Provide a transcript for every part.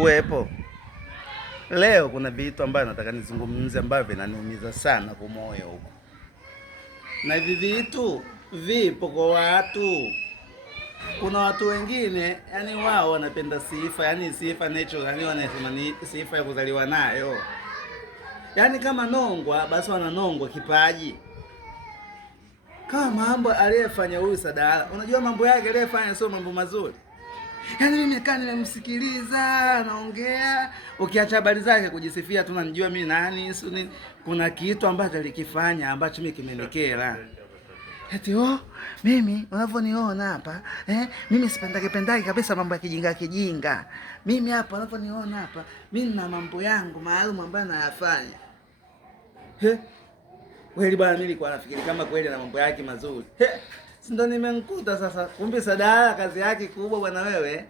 Uwepo. Leo kuna vitu ambavyo nataka nizungumze ambavyo vinaniumiza sana kwa moyo huko. Na hivi vitu vipo kwa watu. Kuna watu wengine, yani wao wanapenda sifa, yani sifa nature, yani wanasema ni sifa ya kuzaliwa nayo. Yani kama nongwa, basi wananongwa kipaji. Kama mambo aliyefanya huyu Sadala, unajua mambo yake aliyefanya sio mambo mazuri. Yaani mimi nikaa nimemsikiliza anaongea, ukiacha habari zake kujisifia tu nanijua mimi nani, kuna kitu ambacho alikifanya ambacho mimi kimenikera. Eti mimi unavyoniona hapa, mimi sipendaki kabisa mambo ya kijinga. Mimi hapa unavyoniona hapa, mimi na mambo yangu maalum ambayo nayafanya. Kweli bwana, mimi nilikuwa nafikiri kama kweli na mambo yake mazuri. Si ndo nimemkuta sasa. Kumbe Sadala kazi yake kubwa bwana wewe.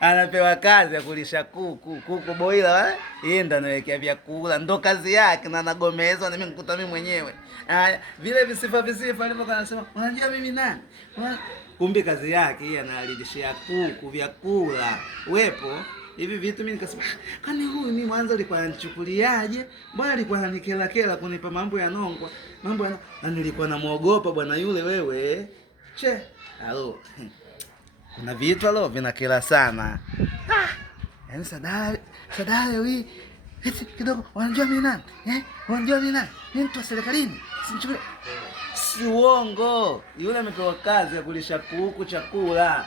Anapewa kazi ya kulisha kuku boila yeye ndo anawekea vyakula, ndo kazi yake na anagomezwa na mimi nikuta mimi mwenyewe. Vile visifa alivyokuwa anasema, unajua mimi nani? Kumbe kazi yake yeye analishia kuku vyakula. Wepo hivi vitu mimi nikasema, kwani huyu mimi mwanzo alikuwa ananichukuliaje? Mbona alikuwa ananikela kunipa mambo ya nongwa? Na nilikuwa namuogopa bwana yule wewe. Halo. Kuna vitu alo vinakela sana. Yaani Sadala wewe. Eti kidogo unajua mimi nani? Unajua mimi nani? Mimi mtu wa serikalini. Simchukue. Si uongo. Yule amepewa kazi ya kulisha kuku chakula.